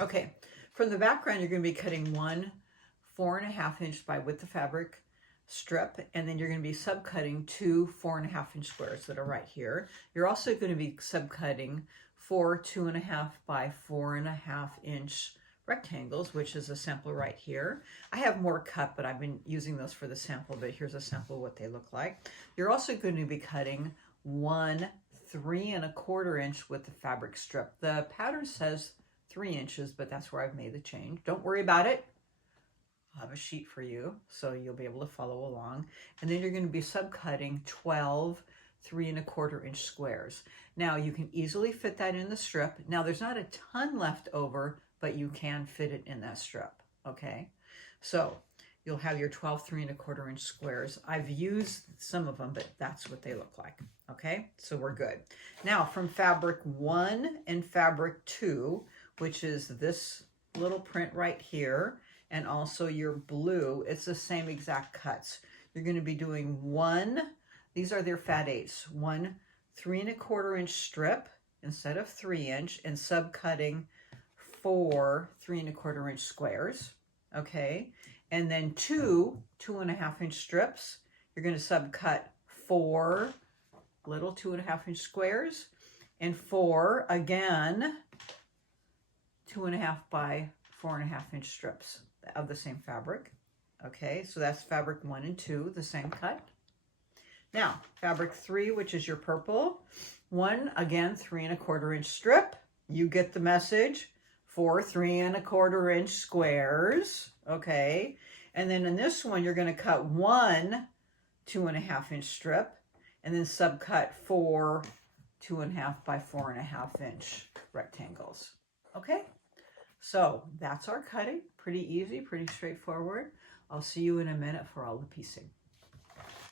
Okay, from the background, you're going to be cutting one 4.5-inch by width of fabric strip, and then you're going to be subcutting two 4.5-inch squares that are right here. You're also going to be subcutting four 2.5 by 4.5-inch rectangles, which is a sample right here. I have more cut, but I've been using those for the sample, but here's a sample of what they look like. You're also going to be cutting one 3.25-inch width of fabric strip. The pattern says 3 inches, but that's where I've made the change. Don't worry about it. I'll have a sheet for you so you'll be able to follow along. And then you're going to be subcutting 12 3.25-inch squares. Now you can easily fit that in the strip. Now there's not a ton left over, but you can fit it in that strip. Okay, so you'll have your 12 3.25-inch squares. I've used some of them, but that's what they look like. Okay, so we're good. Now from fabric 1 and fabric 2, which is this little print right here, and also your blue, it's the same exact cuts. You're going to be doing one, these are their fat eighths, one 3.25-inch strip instead of 3-inch, and subcutting four 3.25-inch squares. Okay, and then two 2.5-inch strips. You're going to subcut four little 2.5-inch squares, and four again 2.5 by 4.5-inch strips of the same fabric. Okay, so that's fabric 1 and 2, the same cut. Now, fabric 3, which is your purple, one, again, 3.25-inch strip. You get the message. Four 3.25-inch squares. Okay, and then in this one, you're going to cut one 2.5-inch strip, and then subcut four 2.5 by 4.5-inch rectangles. Okay. So that's our cutting. Pretty easy, pretty straightforward. I'll see you in a minute for all the piecing.